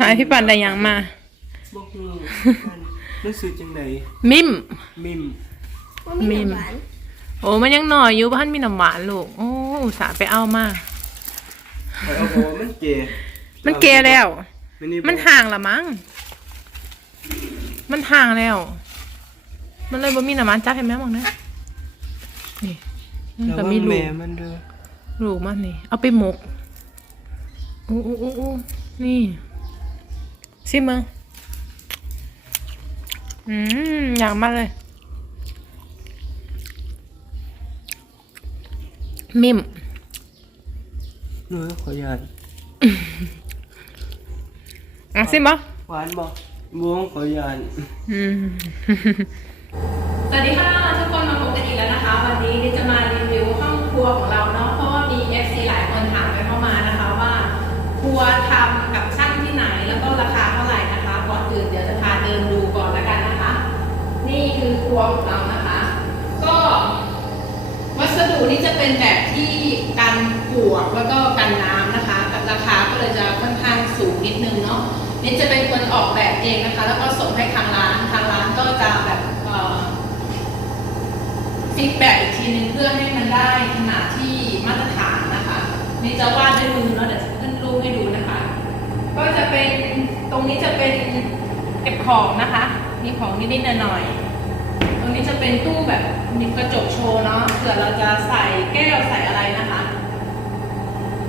หายพี่ปันได้หยังมา บอกฮู้มันมันสื่อจังไดมิม มิมว่ามีน้ำหวานโอ้มันยังหน่อยอยู่บ้านมีน้ำหวานลูก โอ้อุตสาห์ไปเอามา ไปเอาบอกว่ามันเกย์มันเกแล้ว มันนี่มันห่างละมั้ง มันห่างแล้ว มันเลยบ่มีน้ำมันจักให้แม่มองนะนี่มันแล้วก็ว่ามีลูแม่กมันเด้อ ลูกมันนี่ เอาไปหมกโอ้โอ้โอ้โอ้นี่ ซิมึง อืม อยากมาเลย มิมหนูขออนุญาตอะซิมบ่หวานบ่บ่ขออนุญาตอืมสวัสดีค่ะทุกคนมาพบกันอีกแล้วนะคะ วันนี้ดิจะมารีวิวห้องครัวของเราเนาะเพราะว่ามี FC หลายคนถามกันเข้ามานะคะว่า ครัวทำ วของเรานะคะ ก็วัสดุนี่จะเป็นแบบที่กันปวกแล้วก็กันน้ำนะคะกับราคาก็เลยจะค่อนข้างสูงนิดนึงเนาะนี่จะเป็นคนออกแบบเองนะคะ แล้วก็ส่งให้ทางร้านทางร้านก็จะแบบฟีดแบ็กอีกทีนึงเพื่อให้มันได้ขนาดที่มาตรฐานนะคะนี่จะวาดด้วยมือเนาะเดี๋ยวจะขึ้นรูปให้ดูนะคะ ก็จะเป็นตรงนี้จะเป็นเก็บของนะคะ มีของนิดๆหน่อยๆ นี้จะเป็นตู้แบบมีกระจกโชว์เนาะเผื่อเราจะใส่แก้วใส่อะไรนะคะ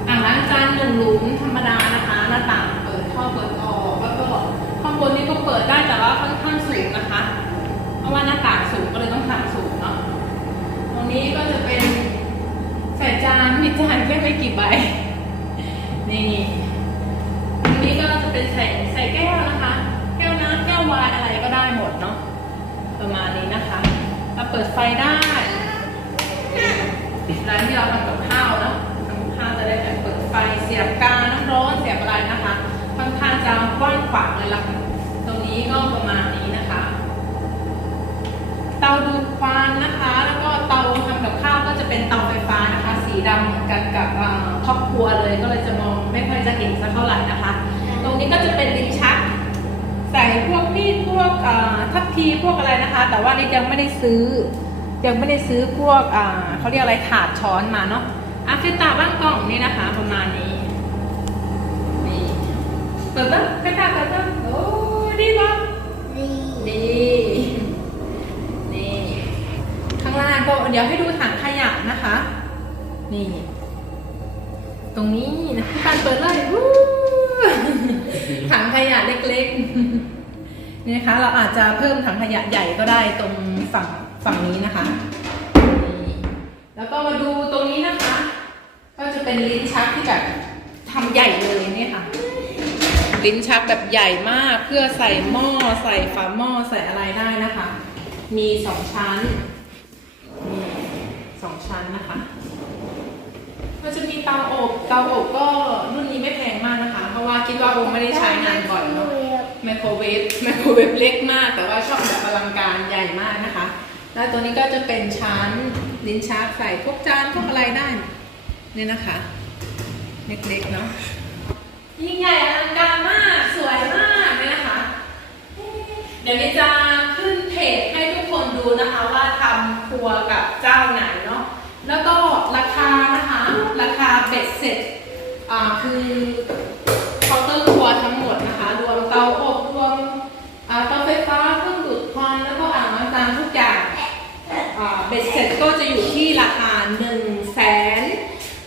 อ่างล้างจานหนึ่งหลุมธรรมดานะคะ หน้าต่างเปิดข้าเปิดออกแล้วก็ข้างบนนี้ก็เปิดได้แต่ว่าค่อนข้างสูงนะคะ เพราะว่าหน้าต่างสูงก็เลยต้องทำสูงเนาะตรงนี้ก็จะเป็นใส่จานมีจานแค่ไม่กี่ใบนี่ตรงนี้ก็จะเป็นใส่ใส่แก้วนะคะ แก้วน้ำแก้ววายอะไรก็ได้หมดเนาะ ประมาณนี้นะคะเราเปิดไฟได้ร้านที่เราทำกับข้าวเนาะทำกับข้าวจะได้แบบเปิดไฟเสียบกาน้ำร้อนเสียบอะไรนะคะ ค่อนข้างจะกว้างขวางเลยล่ะค่ะตรงนี้ก็ประมาณนี้นะคะ เตาดูดควันนะคะ แล้วก็เตาทำกับข้าวก็จะเป็นเตาไฟฟ้านะคะ สีดำเหมือนกันกับเอ่อครอบครัวเลยก็เลยจะมองไม่ค่อยจะเห็นสักเท่าไหร่นะคะ ตรงนี้ก็จะเป็นลิ้นชัก ใส่พวกมีดพวก ทัพพีพวกอะไรนะคะ แต่ว่านี่ยังไม่ได้ซื้อ ยังไม่ได้ซื้อพวกเขาเรียกอะไรถาดช้อนมาเนาะอาฟิตาบ้างกล่องนี่นะคะ ประมาณนี้นี่เปิดบ้างฟิตาเปิดบ้าโอ้ดีบ้างนี่นี่นี่ข้างล่างก็เดี๋ยวให้ดูถังขยะนะคะ นี่ ตรงนี้นะพี่ปันเปิดเลยถังขยะเล็กๆ นี่นะคะ เราอาจจะเพิ่มถังขยะใหญ่ก็ได้ตรงฝั่งฝั่งนี้นะคะ แล้วก็มาดูตรงนี้นะคะ ก็จะเป็นลิ้นชักที่แบบทำใหญ่เลยนี่ค่ะ ลิ้นชักแบบใหญ่มากเพื่อใส่หม้อใส่ฝาหม้อใส่อะไรได้นะคะ มีสองชั้นนี่สองชั้นนะคะก็จะมีเตาอบเตาอบก็รุ่นนี้ไม่แพงมากนะคะ เพราะว่าคิดว่าคงไม่ได้ใช้งานบ่อยเนาะ ไมโครเวฟไมโครเวฟเล็กมาก แต่ว่าชอบแบบอลังการใหญ่มากนะคะ แล้วตัวนี้ก็จะเป็นชั้นลิ้นชักใส่พวกจานพวกอะไรได้เนี่ยนะคะ เล็กๆเนาะยิ่งใหญ่อลังการมากสวยมากเลยนะคะ เดี๋ยวนี้จะขึ้นเพจให้ทุกคนดูนะคะว่าทำครัวกับเจ้าไหนเนาะแล้วก็ราคานะคะ ราคาเบ็ดเสร็จอ่าคือ จะอยู่ที่ราคา1นึ่งแสน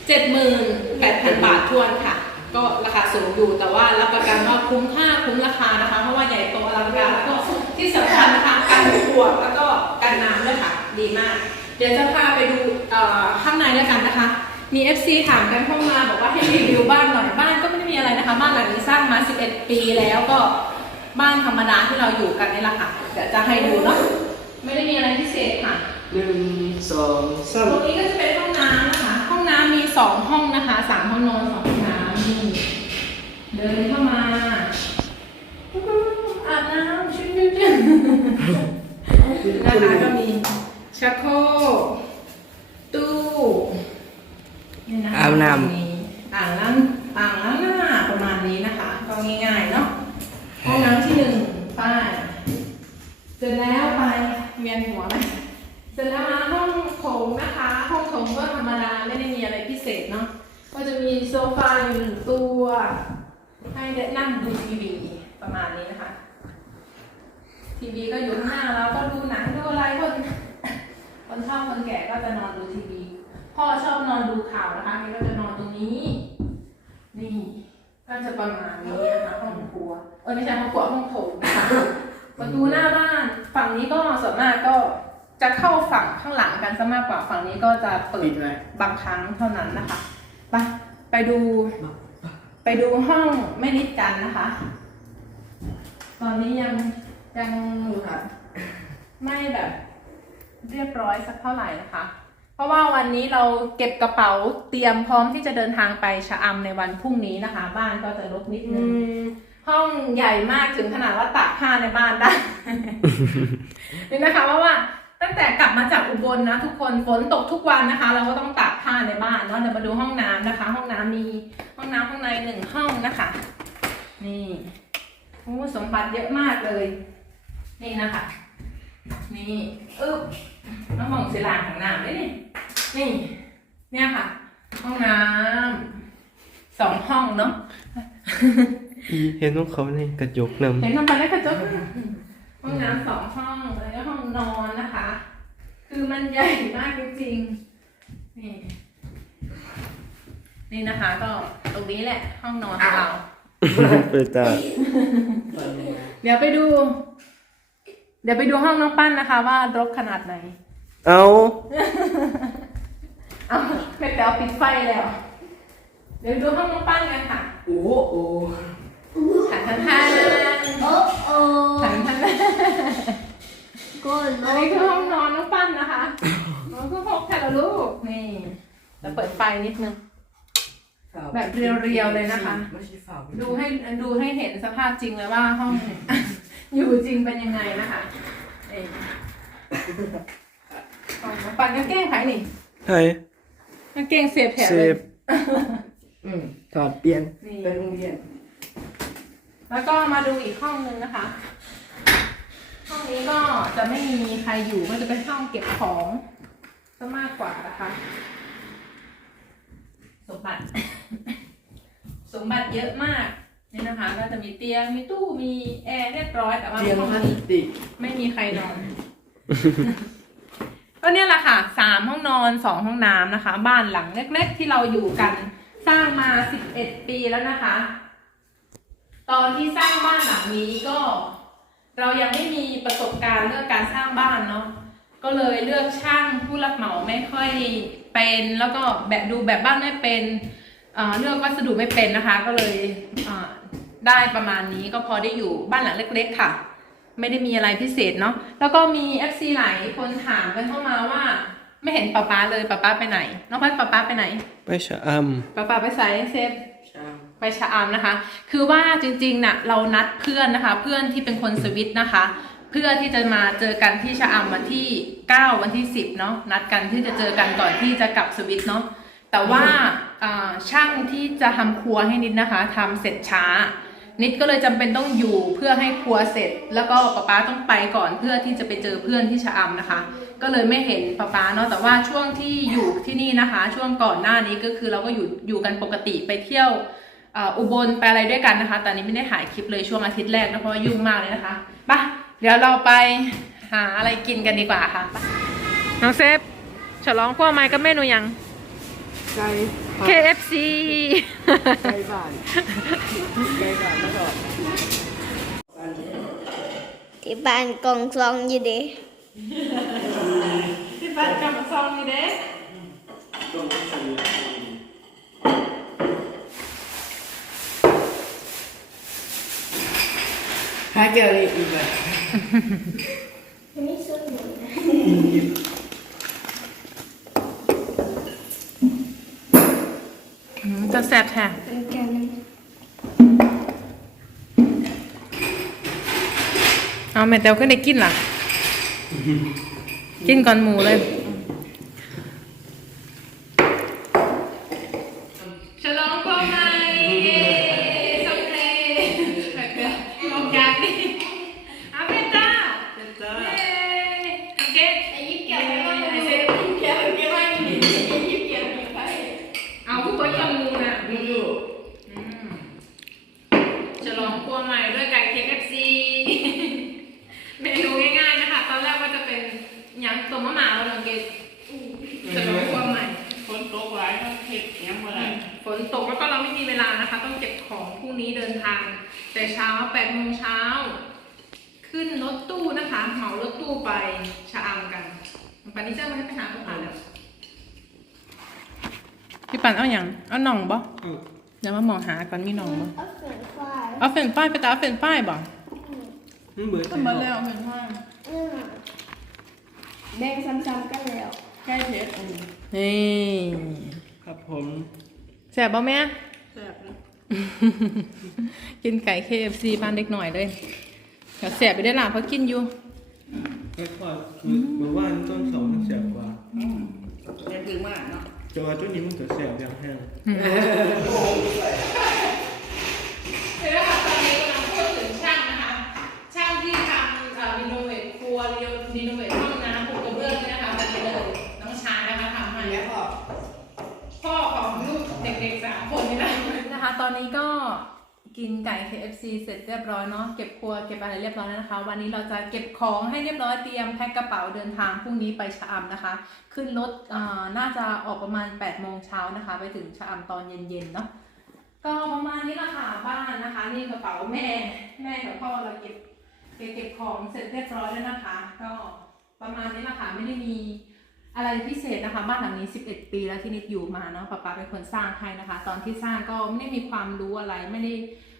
เจ็ดหมื่นแปดพันบาททวนค่ะ ก็ราคาสูงอยู่แต่ว่ารับประกันว่าคุ้มค่าคุ้มราคานะคะ เพราะว่าใหญ่โตอลังการแล้วก็ที่สำคัญนะคะกันปวกแล้วก็กันน้ำด้วยค่ะ ดีมาก เดี๋ยวจะพาไปดูข้างในแล้วกันนะคะมี FC ถามกันเข้ามาบอกว่าให้รีวิวบ้านหน่อยบ้านก็ไม่ได้มีอะไรนะคะ บ้านหลังนี้สร้างมา 11 ปีแล้วก็บ้านธรรมดาที่เราอยู่กันนี่แหละค่ะเดี๋ยวจะให้ดูเนาะไม่ได้มีอะไรพิเศษค่ะ หนึ่งสองสามตรงนี้ก็จะเป็นห้องน้ำนะคะ ห้องน้ำมีสองห้องนะคะสามห้องนอนสองห้องน้ำนี่เดินเข้ามาอาบน้ำชิ้นๆนะคะก็มีชักโครกตู้นี่นะคะอาบน้มีอ่างล้างอ่างล้างหน้าประมาณนี้นะคะ ก็ง่ายๆเนาะ นหัวไหมเสร็จแล้วมาห้องโถงนะคะ ห้องโถงก็ธรรมดาไม่ได้มีอะไรพิเศษเนาะ ก็จะมีโซฟาอยู่หนึ่งตัว ให้ ได้นั่งดูทีวีประมาณนี้นะคะ ทีวีก็อยู่ข้างหน้าเราก็ดูหนังดูอะไรคนคนชอบคนแก่ก็จะนอนดูทีวี พ่อชอบนอนดูข่าวนะคะนี่ก็จะนอนตรงนี้ นี่ก็จะประมาณนี้นะคะห้องครัวเออไม่ใช่ห้องครัวห้องโถงนะคะประตูหน้าบ้านฝั่งนี้ก็ส่วนมากก็จะเข้าฝั่งข้างหลังกันซะมากกว่าฝั่งนี้ก็จะเปิปิดดไว้บางครั้งเท่านั้นนะคะไปไปดู ไปดูห้องแม่นิดกันนะคะ ตอนนี้ยังยังอยู่ค่ะไม่แบบ เรียบร้อยสักเท่าไหร่นะคะ เพราะว่าวันนี้เราเก็บกระเป๋าเตรียมพร้อมที่จะเดินทางไปชะอำในวันพรุ่งนี้นะคะ บ้านก็จะรกนิดนึงห้องใหญ่มากถึงขนาดว่าตากผ้าในบ้านได้นี่นะคะเพราะว่า ตั้งแต่กลับมาจากอุบลนะทุกคนฝนตกทุกวันนะคะ เราก็ต้องตากผ้าในบ้านเนาะเดี๋ยวมาดูห้องน้ำนะคะ ห้องน้ำมีห้องน้ำข้างในหนึ่งห้องนะคะ นี่โอ้สมบัติเยอะมากเลย นี่นะคะ นี่อึ๊บน้ำมองสีลางของน้ำด้วยนี่นี่ เนี่ยค่ะ ห้องน้ำสองห้องเนาะอีเห็นของเขาในกระจกนำเห็นทำไปได้กระจกด้วย ห้องน้ำสองห้องแล้วก็ห้องนอนนะคะ คือมันใหญ่มากจริงๆนี่นี่นะคะ ก็ตรงนี้แหละ ห้องนอนของเรา เปิดตาเดี๋ยวไปดู เดี๋ยวไปดูห้องน้องปั้นนะคะ ว่ารกขนาดไหน เอาเอาแม่แป๋วปิดไฟแล้ว เดี๋ยวดูห้องน้องปั้นกันค่ะ โอ้โอ้หันทันทันโอ้โอ้หันทันทันก้นอันนี้คือห้องนอนน้องปั้นนะคะน้องคือพกแทนละลูกนี่จะเปิดไฟนิดนึงแบบเรียวๆเลยนะคะ ดูให้ดูให้เห็นสภาพจริงเลยว่าห้องอยู่จริงเป็นยังไงนะคะนี่ของน้องปั้นกางเกงไผ่นี่ใช่กางเกงเสียบแถบเซเลยฟอืมถอดเปลี่ยนนี่ไปโรงเรียน แล้วก็มาดูอีกห้องนึงนะคะ ห้องนี้ก็จะไม่มีใครอยู่ก็จะเป็นห้องเก็บของซะมากกว่านะคะ สมบัติ สมบัติเยอะมากนี่นะคะ ก็จะมีเตียงมีตู้มีแอร์เรียบร้อยแต่ว่าเตียงห้องพลาสนี้ติกไม่มีใครนอน ก็เนี่ยแหละค่ะสามห้องนอนสองห้องน้ำนะคะ บ้านหลังเล็กๆที่เราอยู่กัน สร้างมาสิบเอ็ดปีแล้วนะคะ ตอนที่สร้างบ้านหลังนี้ก็ เรายังไม่มีประสบการณ์เรื่องการสร้างบ้านเนาะก็เลยเลือกช่างผู้รับเหมาไม่ค่อยเป็น แล้วก็แบบดูแบบบ้านไม่เป็นเอ่อเลือกวัสดุไม่เป็นนะคะ ก็เลยอ่าได้ประมาณนี้ก็พอได้อยู่บ้านหลังเล็ก ๆ ค่ะ ไม่ได้มีอะไรพิเศษเนาะแล้วก็มี FC หลายคนถามกันเข้ามาว่า ไม่เห็นป๊าป๊าเลยป๊าป๊าไปไหน น้องพัดป๊าป๊าไปไหน ไปชะอป๊าป๊าไปใส่เซฟช่าง ไปชะอำนะคะ คือว่าจริงๆน่ะเรานัดเพื่อนนะคะ เพื่อนที่เป็นคนสวิตนะคะ เพื่อที่จะมาเจอกันที่ชะอำวันที่ 9 วันที่ 10เนาะนัดกันที่จะเจอกันก่อนที่จะกลับสวิตเนาะแต่ว่าช่างที่จะทำครัวให้นิดนะคะทำเสร็จช้า นิดก็เลยจำเป็นต้องอยู่เพื่อให้ครัวเสร็จ แล้วก็ป๊าป๊าต้องไปก่อนเพื่อที่จะไปเจอเพื่อนที่ชะอำนะคะ ก็เลยไม่เห็นป๊าป๊าเนาะแต่ว่าช่วงที่อยู่ที่นี่นะคะ ช่วงก่อนหน้านี้ก็คือเราก็อยู่อยู่กันปกติไปเที่ยว อ่ออุบลไปอะไรด้วยกันนะคะแต่อันนี้ไม่ได้ถ่ายคลิปเลยช่วงอาทิตย์แรกนะเพราะว่ายุ่งมากเลยนะคะไปะเดี๋ยวเราไปหาอะไรกินกันดีกว่าค่ะไปน้องเซฟฉลองพวกไม้กับเมนูยัง ไกล KFC ไกลบ้านไกลบ้านแล้วก็ที่บ้านกองซองอยู่ดิ ที่บ้านกำซองนี่เด้ หาเจอเลยอีกแบบไม่สุดหนูอืมจะแสบแทนเป็นกันเอาแม่เตียวขึ้นได้กินล่ะ กินก่อนหมูเลย ฉลองพวกไม้สำเร็จลองจากดิเอาเป็นจ้าำเป็นตา เย้กางเก ไม่มีเวลานะคะ ต้องเก็บของพรุ่งนี้เดินทาง แต่เช้า8โมงเช้า ขึ้นรถตู้นะคะ เหมารถตู้ไปชะอำกันปันนี้เจ้าไม่ได้ไปหาพี่ปันแล้วพี่ปันเอาอย่างเอาหน่องบ่เอาเดี๋ยวมามองหาก่อนมีหน่องบ่เอาเสียงไฟเอาเฟรนช์ฟรายไปแต่เอาเฟรนช์ฟรายบ่มันเบิดทำมาแล้วเฟรนช์ฟรายอืมแดงซ้ำๆกันแล้วใกล้เพชรอันนี้นี่ ครับผมแซ่บบ่แม่ แซ่บนะกินไก่ KFC บ้านเด็กหน่อยเลยเดี๋ยวแซ่บไปได้ล่ะเพราะกินอยู่ไอ้พอคือเมื่อวานต้นเสามันแสบกว่า อืมแซ่บถึงมากเนาะจอตัวนี้มันก็แสบอย่างแห้ง เดี๋ยวนะคะ อนนี้ก็กินไก่ KFC เสร็จเรียบร้อยเนาะเก็บครัวเก็บอะไรเรียบร้อยแล้วนะคะ วันนี้เราจะเก็บของให้เรียบร้อยเตรียมแพ็คกระเป๋าเดินทางพรุ่งนี้ไปชะอำนะคะ ขึ้นรถอ่าน่าจะออกประมาณ8โมงเช้านะคะ ไปถึงชะอำตอนเย็นๆเนาะก็ประมาณนี้ละค่ะบ้านนะคะ นี่กระเป๋าแม่แม่กับพ่อเราเก็บเก็บของเสร็จเรียบร้อยแล้วนะคะ ก็ประมาณนี้ละค่ะไม่ได้มี อะไรพิเศษนะคะบ้านหลังนี้ 11 ปีแล้วที่นิดอยู่มาเนาะป๊าป๊าเป็นคนสร้างให้นะคะ ตอนที่สร้างก็ไม่ได้มีความรู้อะไร ไม่ได้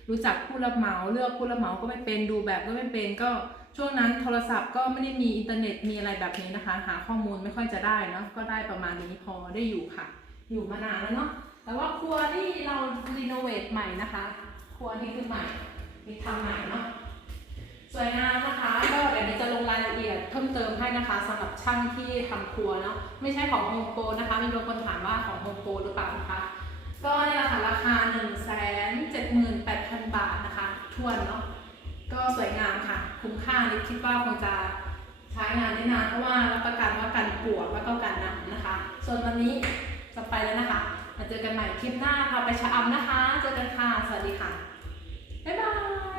รู้จักผู้รับเหมาเลือกผู้รับเหมาก็ไม่เป็นดูแบบก็ไม่เป็นก็ช่วงนั้นโทรศัพท์ก็ไม่ได้มีอินเทอร์เน็ตมีอะไรแบบนี้นะคะ หาข้อมูลไม่ค่อยจะได้เนาะก็ได้ประมาณนี้พอได้อยู่ค่ะ อยู่มานานแล้วเนาะแต่ว่าครัวที่เรารีโนเวทใหม่นะคะ ครัวนี่คือใหม่มีทำใหม่เนาะ สวยงามนะคะก็เดี๋ยวนี้จะลงรายละเอียดเพิ่มเติมให้นะคะสำหรับช่างที่ทำครัวเนาะไม่ใช่ของโฮมโปรนะคะ มีบางคนถามว่าของโฮมโปรหรือเปล่านะคะ ก็เนี่ยแหละค่ะราคา 1 7 8 0 0 0 บาทนะคะทวนเนาะก็สวยงามค่ะ คุ้มค่านิดคิดว่าคงจะใช้งานได้นานเพราะว่ารับประกันว่ากันปวกแล้วก็กันน้ำนะคะ ส่วนวันนี้จะไปแล้วนะคะมาเจอกันใหม่คลิปหน้าพาไปชะอำนะคะ เจอกันค่ะ สวัสดีค่ะ บ๊ายบาย